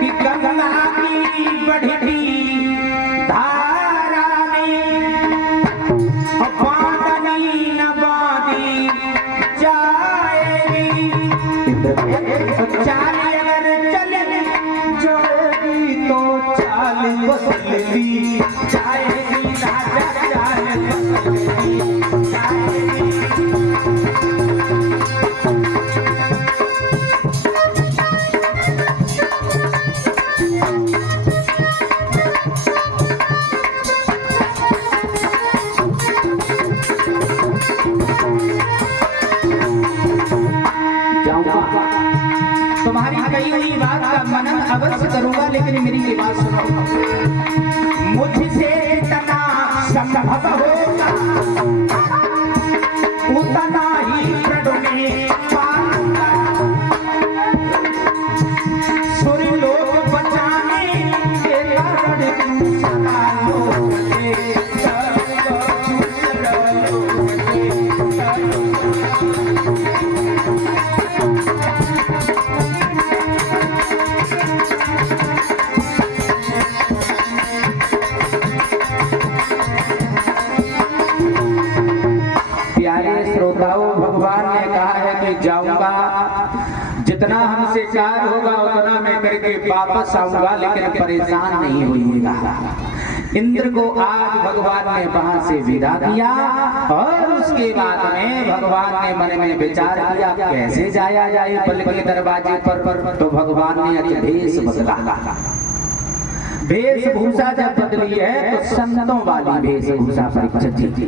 कि गंगा की बढ़ती धारा में बांधनी न बांधी जाएगी। चाल अगर चले जाएगी तो चाल बदलती जाएगी। राजा चाल बदलती जाएगी। तुम्हारी कही हुई बात का मनन अवश्य करूंगा, लेकिन मेरी ये बात सुनो। मुझसे जितना संभव होगा उतना ही प्रण में पालूंगा। सुर लोग बचाने के कारण सदा लोग भगवान ने कहा है कि जाऊंगा, जितना हमसे कार्य होगा उतना मैं करके वापस आऊंगा, लेकिन परेशान नहीं होइएगा। इंद्र को आज भगवान ने वहां से विदा किया और उसके बाद में भगवान ने मन में विचार किया कैसे जाया जाए बल के दरवाजे पर। तो भगवान ने आज भेष बदला। वेशभूषा जब बदली है तो संतों वाली वेशभूषा परीक्षित थी।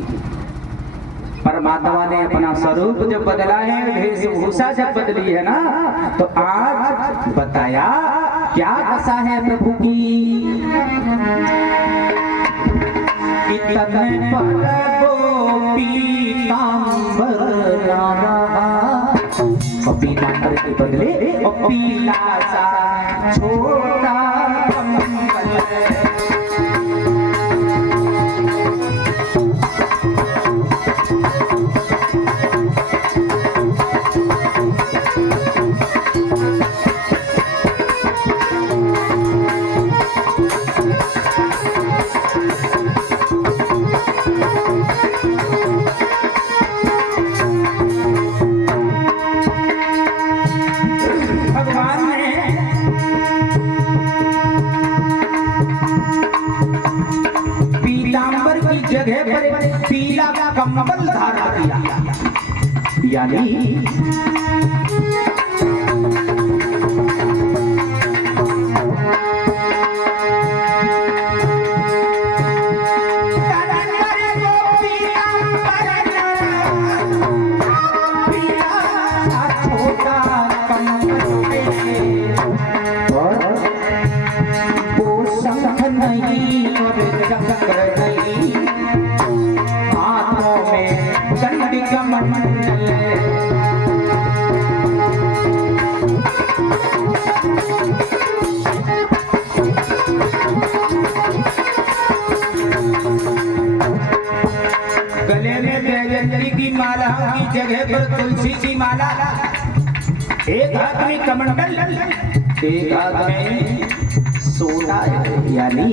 परमात्मा ने अपना स्वरूप जब बदला है, वेशभूषा जब बदली है ना, तो आज बताया क्या दशा है प्रभु की। तन पर पीतांबर पीतांबर के बदले पीला सा छोटा जगह पर पीला कंबल धारण किया, यानी जगह पर तुलसी की माला, एक हाथ में कमंडल, एक हाथ में सोना, यानी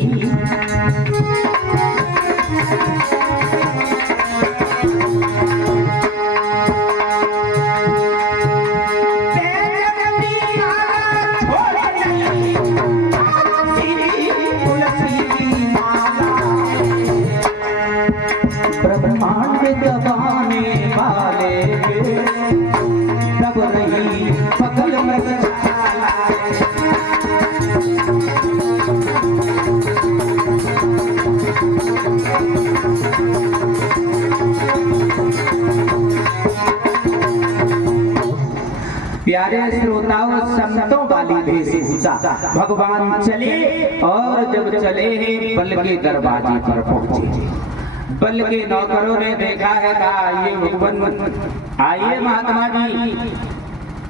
ब्रह्मांड दबाने वाले तब नहीं पगल में प्यारे श्रोताओं, संतों वाली वेशभूषा भगवान चले और जब चले बल के दरवाजे पर पहुंचे। बल के नौकरों ने देखा है, कहा आइए भगवान, आइए महात्मा जी,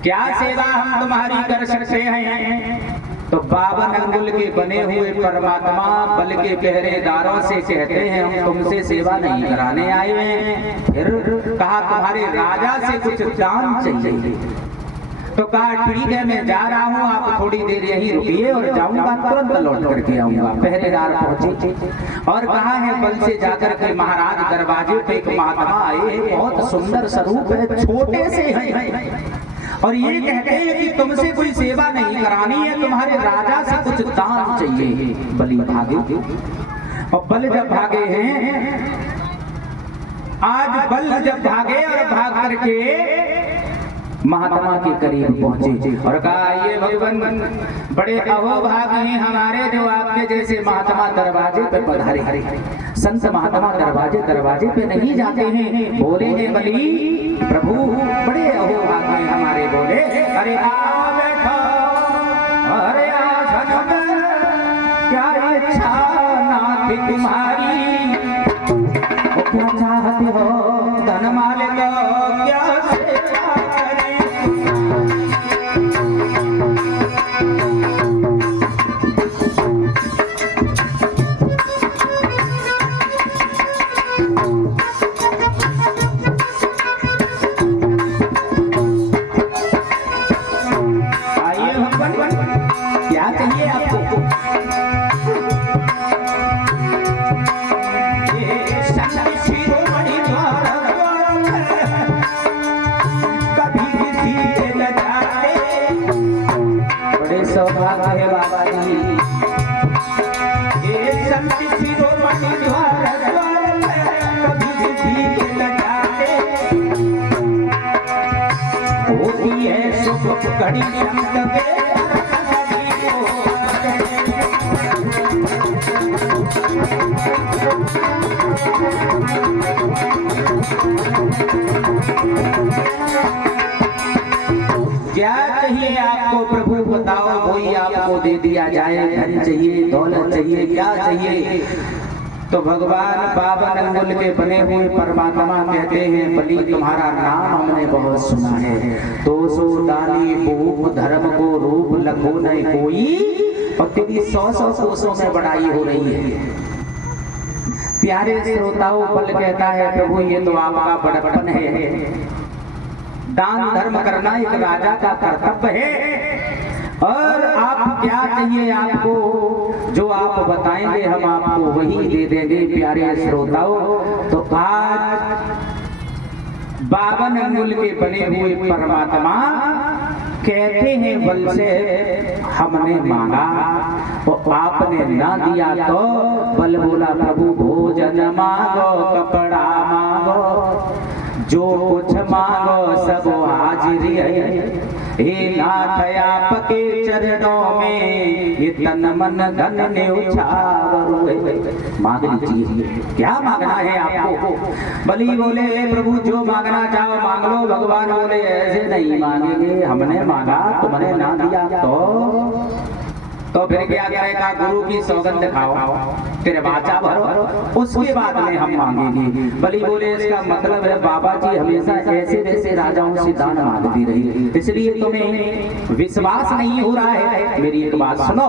क्या सेवा हम तुम्हारी कर सकते हैं। तो 52 अंगुल के बने हुए परमात्मा बल के पहरेदारों से कहते हैं हम तुमसे सेवा नहीं कराने आए हैं। फिर कहा तुम्हारे राजा से कुछ दान चाहिए। तो कहा ठीक है मैं जा रहा हूँ, आप थोड़ी देर यहीं रुकिए और जाऊंगा तुरंत लौट करके आऊंगा। पहरेदार पहुंचे और कहा है बल से जाकर के महाराज दरवाजे पे एक महात्मा आए, बहुत सुंदर स्वरूप है, छोटे से हैं और ये कहते हैं कि तुमसे कोई सेवा नहीं करानी है, तुम्हारे राजा से कुछ दान चाहिए। बलि भागे और बल जब भागे हैं, आज बल जब भागे और भाग करके महात्मा के करीब पहुंचे और कहा ये भगवान बड़े अहोभाग हैं हमारे जो आपके जैसे महात्मा दरवाजे पे पधारे। संत महात्मा दरवाजे पे नहीं जाते हैं। बोले हैं बलि प्रभु बड़े अहोभाग हैं हमारे। बोले अरे आ बैठो, अरे आ क्या इच्छा नाथ तुम्हारी, क्या चाहते हो धन माल को क्या सेवा करें। आइए भगवान क्या चाहिए आपको। सौभाग्य है बाबा जी, ये संत शिरोमणि द्वार कभी भी न जाते, होती है सुख घड़ी संत के क्या चाहिए आपको प्रभु बताओ, वही आपको दे दिया जाए। धन चाहिए, दौलत चाहिए, क्या चाहिए। तो भगवान पावन अंगुल के बने हुए परमात्मा कहते हैं बलि तुम्हारा नाम हमने बहुत सुना है। 200 दानी भूप धर्म को रूप लखो नहीं कोई, और तेरी 100 कोसों में बड़ाई हो रही है। प्यारे श्रोताओं बल कहता है प्रभु ये तो आपका बड़प्पन है, दान धर्म करना एक राजा का कर्तव्य है, और आप क्या चाहिए आपको जो आप बताएंगे हम आपको वही दे देंगे। प्यारे श्रोताओं तो आज 52 अंगुल के बने हुए परमात्मा कहते हैं बल से हमने मांगा तो आपने ना दिया, तो बल बोला प्रभु भोजन मांगो कपड़ा मांगो जो कुछ मांगो सब हाजिरी है। हे नाथ आपके चरणों में ये तन मन धन न्यौछावर मांग लीजिए। क्या मांगना है आपको। बलि बोले प्रभु जो मांगना चाहो मांग लो। भगवान बोले ऐसे नहीं मांगेंगे, हमने मांगा तुमने ना दिया तो फिर क्या करेगा। गुरु की सौगंध खाओ तेरे वाचा भरो उसके बाद में हम मांगेंगे। बलि बोले इसका मतलब है बाबा जी हमेशा ऐसे वैसे राजाओं से दान मांगती रही, इसलिए तुम्हें विश्वास नहीं हो रहा है। मेरी एक बात सुनो,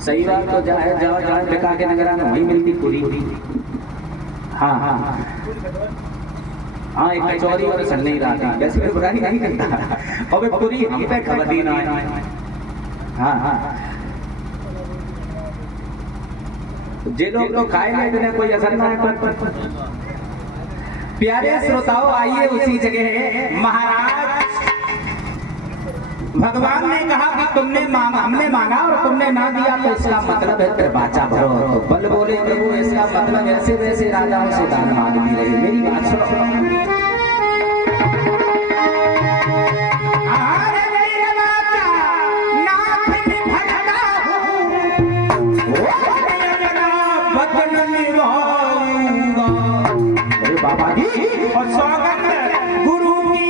सही बात तो जाओ बिका के नगरा में वही मिलती पूरी। हाँ एक कचौरी और सन नहीं रहा था, वैसे बुराई नहीं करता और पूरी हम पे खबरदी ना है। हाँ जे लोग तो खाए लेते हैं कोई असर ना है। प्यारे श्रोताओं आइए उसी जगह महाराज भगवान ने कहा कि तुमने मांगा हमने मांगा और तुमने ना दिया तो इसका मतलब है तेरे बाचा भरो। तो बल बोले प्रभु इसका मतलब ऐसे वैसे राजाओं से दान मांगती रही। मेरी बात सुनो, बाबा जी और स्वागत गुरु की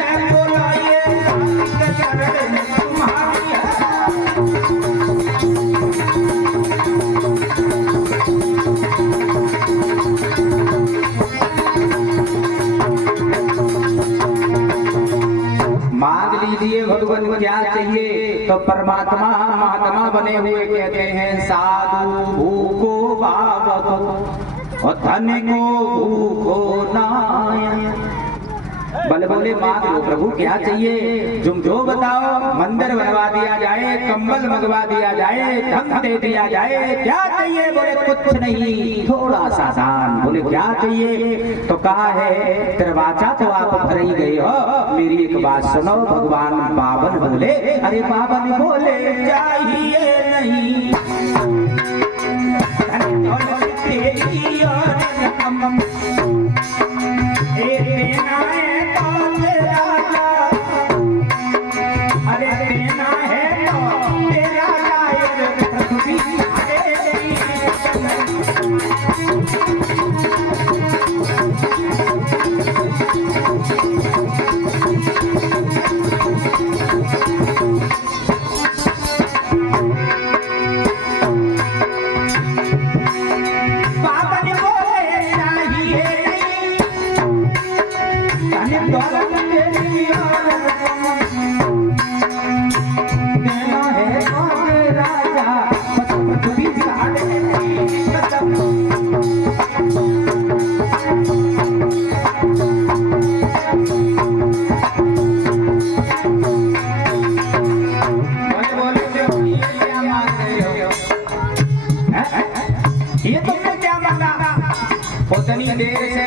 मैं बोला ये चरण तुम्हारी मांग लीजिए भगवान को क्या चाहिए। तो परमात्मा महात्मा बने हुए कहते हैं साधु भूखो बाबक और धन को भूखो नाय। बल बोले मांग लो प्रभु क्या चाहिए, तुम जो बताओ। मंदिर बनवा दिया जाए, कंबल मंगवा दिया जाए, धन दे दिया जाए, क्या चाहिए। बोले कुछ नहीं, थोड़ा सा दान। बोले क्या चाहिए। तो कहा है दरवाजा तो आप भर ही गए हो, मेरी एक बात सुनो। भगवान बावन बोले अरे बावन बोले चाहिए नहीं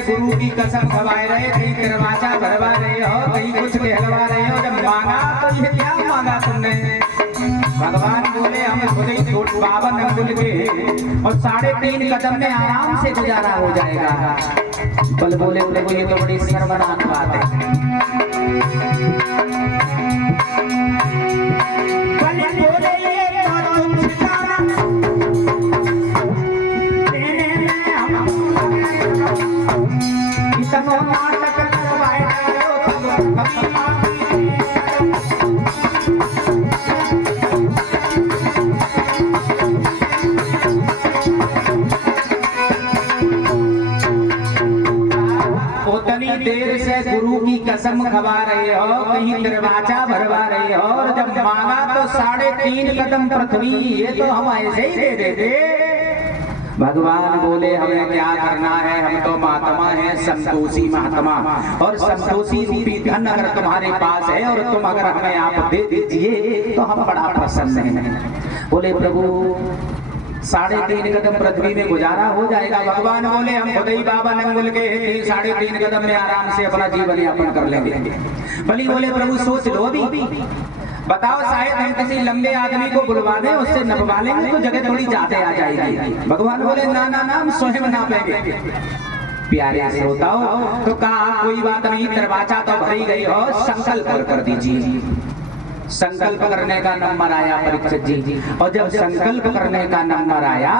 गुरु की कसम खवाए रहे, कहीं दरवाजा भरवा रहे हो, कहीं कुछ कहलवा रहे हो। जब मांगा तो ये क्या मांगा तुमने। भगवान बोले हम खुद ही 52 अंगुल के और 3.5 कदम में आराम से गुजारा हो जाएगा। बल बोले प्रभु ये तो बड़ी शर्मनाक बात है। उतनी देर से गुरु की कसम खवा रहे हो, कहीं दरवाजा भरवा रहे हो, और जब मांगा तो 3.5 कदम पृथ्वी, ये तो हम ऐसे ही दे देते। भगवान बोले हमें क्या करना है, हम तो महात्मा हैं, संतोषी महात्मा, और संतोषी रूपी धन अगर तुम्हारे पास है और तुम अगर हमें आप दे दीजिए तो हम बड़ा प्रसन्न हैं। बोले प्रभु 3.5 कदम पृथ्वी में गुजारा हो जाएगा। भगवान बोले हम खुद ही 52 अंगुल के 3.5 कदम में आराम से अपना जीवन यापन कर लेंगे। बलि बोले प्रभु सोच लो अभी, बताओ शायद हम किसी लंबे आदमी को बुलवा दें, उससे नपवा लेंगे तो जगह थोड़ी ज्यादा आ जाएगी। भगवान बोले ना ना ना, हम स्वयं नापेंगे। प्यारे श्रोताओं, तो कहा कोई बात नहीं, दरवाजा तो भरी गई हो, संकल्प कर दीजिए। संकल्प करने का नंबर आया परीक्षित जी, और जब संकल्प करने का नंबर आया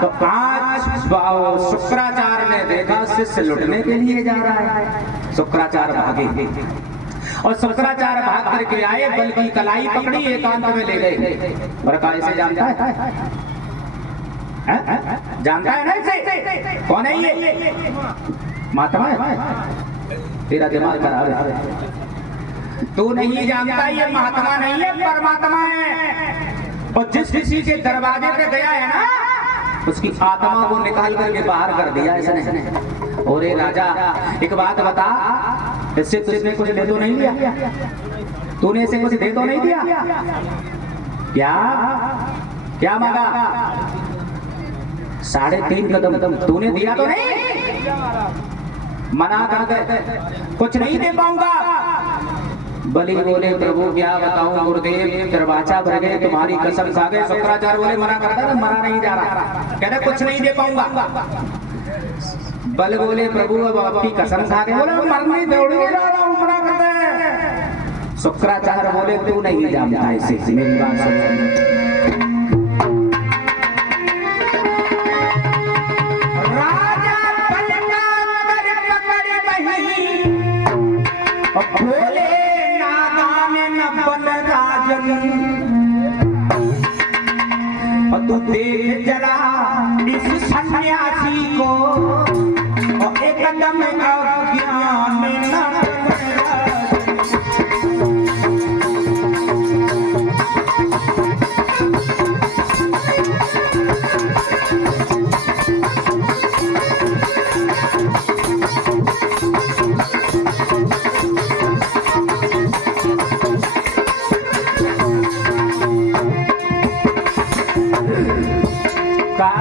तो आज शुक्राचार्य ने देखा शिष्य लुटने के लिए जा रहा है। शुक्राचार्य भागे और शुक्राचार्य भाग करके आए, बल की कलाई पकड़ी, एकांत में ले गए। बरका इसे जानता है? जानता है ना इसे? कौन है ये? महात्मा है? तेरा दिमाग खराब है, तू नहीं जानता, ये महात्मा नहीं है, परमात्मा है। और जिस किसी के दरवाजे पे गया है ना, उसकी आत्मा को निकाल करके बाहर कर दिया इसने। और ये राजा एक बात बता, इससे तुझने कुछ दे तो नहीं दिया? तूने इसे कुछ दे तो नहीं दिया? क्या क्या मांगा? 3.5 कदम तूने दिया तो नहीं? मना कर दे, कुछ नहीं दे पाऊंगा। बलि बोले प्रभु क्या बताऊं गुरुदेव, दरवाजा भर गए, तुम्हारी कसम खा गए। शुक्राचार्य बोले मना करता है, मना नहीं जा रहा, कहते कुछ नहीं दे पाऊंगा। बल बोले प्रभु अब आपकी कसम खा गए। बोले मरने दौड़ जा रहा हूं, मना करता है। शुक्राचार्य बोले तू नहीं जानता इसे, मेरी बात सुन। राजा बल का कर पकड़ वही बोले राजन, और तू देख जरा इस सन्यासी को, और एकदम अज्ञान में न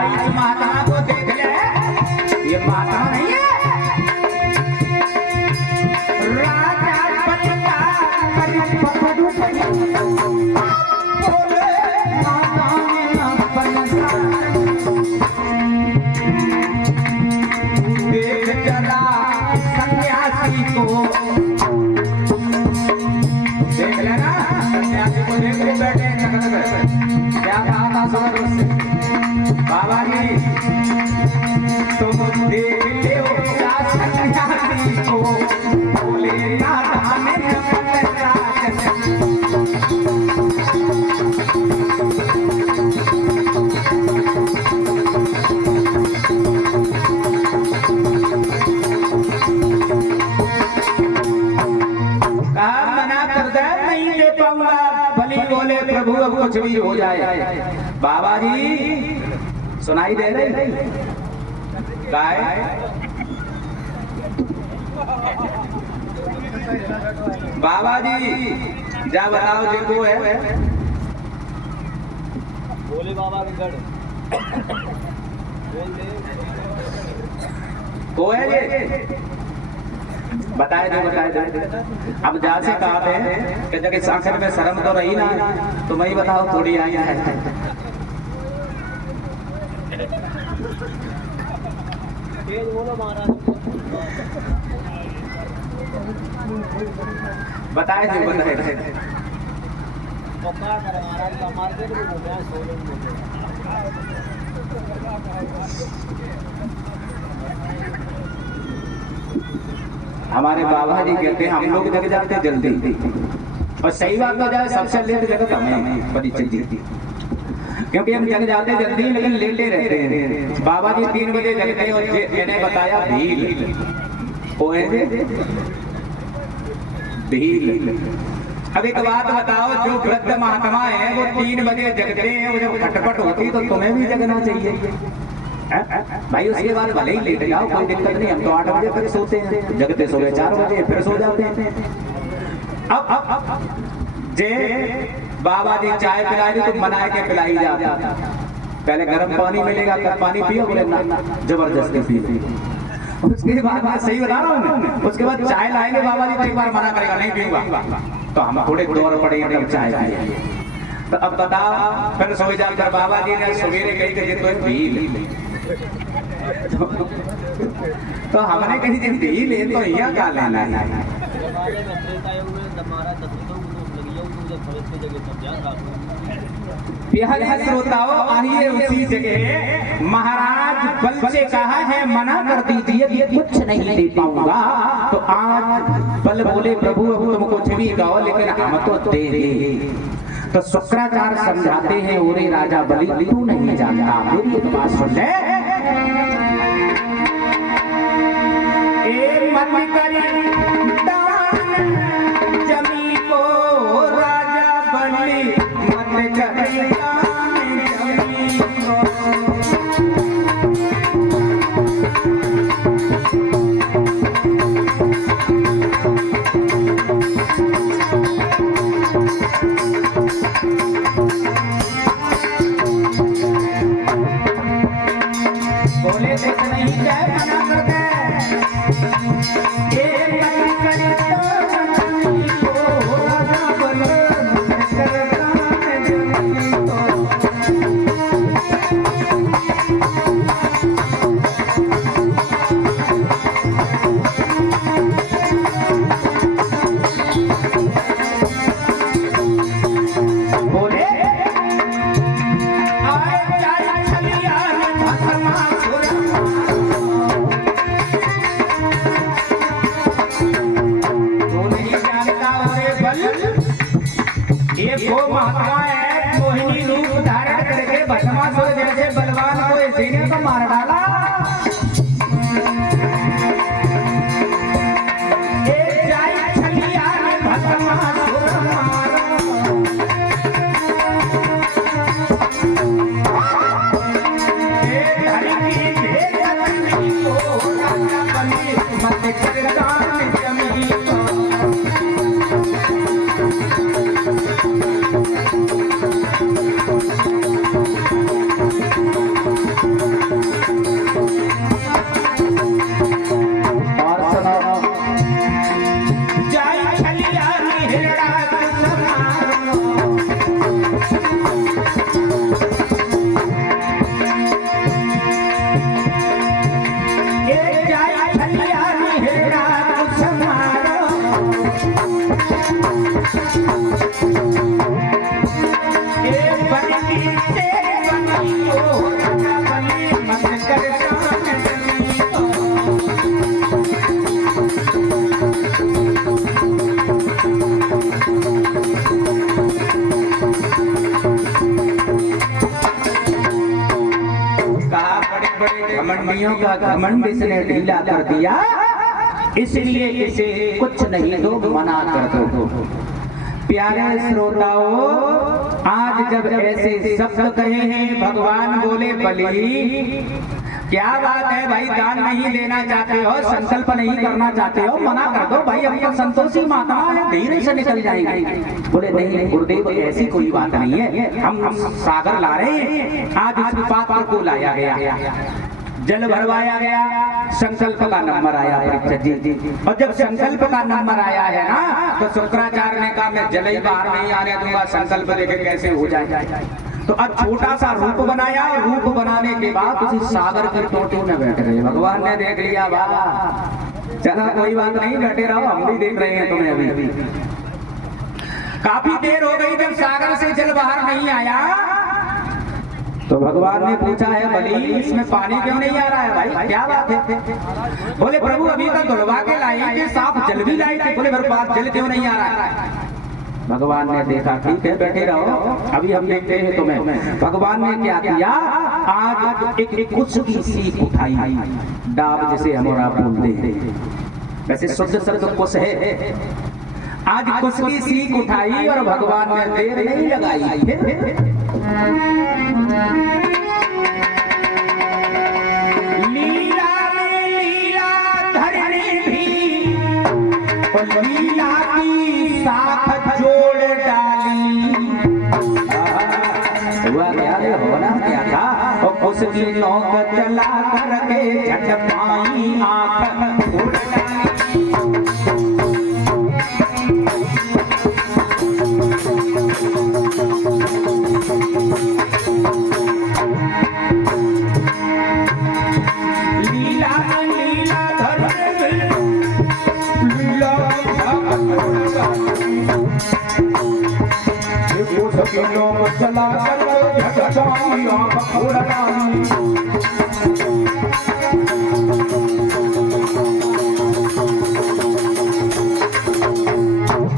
इस महात्मा को देख ले, ये महात्मा नहीं है। राजा बनता कर बोले माता में बनता, देख जरा सन्यासी को, देख लेना सन्यासी को, देख ले बैठे क्या कहा था सुनो उससे, बाबा जी तुम देख ले क्या सन्यासी को, बोले राधा में कहा मना कर दे, नहीं ले पाऊंगा, भली बोले प्रभु अब कुछ भी हो जाए। बाबा जी सुनाई दे रही गाय, बाबा जी जा बताओ जी को है, बोले बाबा के गढ़ को है ये, बताए दे। अब जा से कहा थे कि जगह आखिर में शर्म तो रही ना, तुम ही बताओ थोड़ी आई है। बताए थे हमारे बाबा जी कहते हैं हम लोग जग जाते जल्दी, और सही बात हो जाए सबसे लेट जगत हमें बड़ी चाहिए, क्योंकि हम जग जाते जल्दी लेकिन लेटे रहते हैं। बाबा जी 3 बजे जगते हैं, और मैंने बताया भील भील। अब एक बात बताओ, जो वृद्ध महात्मा है वो 3 बजे जगते हैं, वो जब खटपट होती तो तुम्हें भी जगना चाहिए भाई। उसके बाद भले ही लेट जाओ, कोई दिक्कत नहीं, हम तो 8 बजे तक सोते हैं, जगते सुबह 4 बजे फिर सो जाते हैं। अब जे बाबा जी चाय पिलाई तो बनाए के पिलाई जाता, पहले गर्म पानी मिलेगा तब पानी पियो, बोले ना जबरदस्ती पियो। उसके बाद मैं सही बता रहा हूँ, उसके बाद चाय लाएंगे बाबा जी तो एक बार मना करेगा नहीं पीऊंगा, तो हम थोड़े दौर पड़ेंगे चाय पिए। तो अब बताओ फिर सो जाकर बाबा जी ने सवेरे कही कि तो भील, तो हमने कही जब भील है तो यहाँ क्या लेना है। प्यारे श्रोताओं, आइए उसी जगह महाराज बल से कहा है मना कर दीजिए कि कुछ नहीं दे पाऊंगा, तो आज बल बोले प्रभु अब तुम कुछ भी कहो लेकिन हम तो दे दे। तो शुक्राचार्य समझाते हैं, ओरे राजा बलि तू नहीं जानता, मेरी एक बात सुन ले, ए मन करी दान जमी को राजा बलि, मन करी दान जमी को। बोले कुछ नहीं, क्या मना कर दे, वो महात्मा है मोहिनी रूप धारण करके भस्मासुर जैसे बलवान को इसी ने तो मार डाला। एक जाई छलिया ने भस्मासुर मारो, एक हरि की भेद को राजा बनी मत किरदान जमी को। घमंडियों का घमंड इसने ढीला कर दिया, इसलिए इसे कुछ नहीं दो मना कर दो। प्यारे श्रोताओं, आज जब ऐसे शब्द कहे हैं भगवान बोले बलि क्या बात है भाई, दान नहीं देना चाहते हो, संकल्प नहीं करना चाहते हो, मना कर दो भाई, हम तो संतोषी माता है, धीरे से निकल जाएंगे। बोले नहीं गुरुदेव ऐसी कोई बात नहीं है, हम सागर ला रहे हैं, आज इस पात्र को लाया गया, जल भरवाया गया, संकल्प का नंबर आया परीक्षित जी। और जब संकल्प का नंबर आया है ना तो शुक्राचार्य ने कहा मैं जल ही बाहर नहीं आने दूंगा, संकल्प लेके कैसे हो जाए। तो अब छोटा सा रूप बनाया और रूप बनाने के बाद उसी सागर की टोटी में बैठ गए। भगवान ने देख लिया, वाह चला कोई बात नहीं, बैठे रहो, हम भी देख रहे हैं तुम्हें। अभी काफी देर हो गई, जब सागर से जल बाहर नहीं आया तो भगवान ने पूछा है बलि इसमें पानी क्यों नहीं आ रहा है भाई, क्या बात है। बोले प्रभु अभी तक धुलवा के लाए थे, साफ जल भी लाए थे, बोले मेरे पास जल क्यों नहीं आ रहा है। भगवान ने देखा ठीक है बैठे रहो, अभी हम देखते हैं तुम्हें। भगवान ने क्या किया, आज एक कुछ की सीख उठाई, डाब जिसे हम और आप बोलते हैं, वैसे शुद्ध शब्द कुछ है, आज कुछ की सीख उठाई और भगवान ने देर नहीं लगाई। लीला में लीला धरने भी और लीला की साथ जोड़ डाली। हुआ क्या रे, होना क्या था, और उसकी नौक चला करके झट पाई आंख उड़ डाली। चला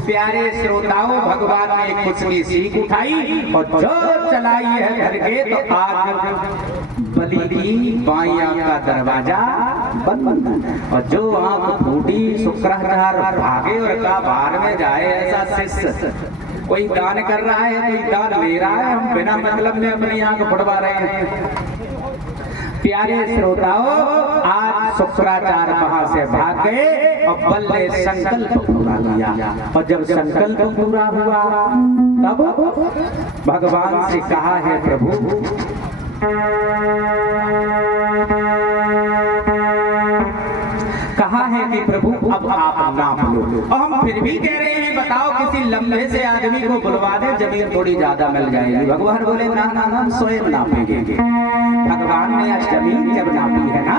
प्यारे श्रोताओं, भगवान ने कुछ की सीख उठाई और जो चलाई है घर के, तो आज बलि की बाईं आंख का दरवाजा बंद और जो आंख फूटी शुक्राचार्य भागे और कहा बाहर में जाए ऐसा शिष्य। कोई दान कर रहा है, कोई दान ले रहा है, हम बिना मतलब में अपनी आंख फुड़वा रहे हैं। प्यारे श्रोताओं, आज शुक्राचार्य वहां से भाग गए और बल ने संकल्प पूरा किया, और जब संकल्प पूरा हुआ तब भगवान से कहा है प्रभु कहा है कि प्रभु अब आप नाप लो। और हम फिर भी कह रहे हैं बताओ किसी लंबे से आदमी को बुलवा दे, जमीन थोड़ी ज्यादा मिल जाएगी। भगवान बोले ना ना ना स्वयं नापेंगे। भगवान ने आज जमीन जब नापी है ना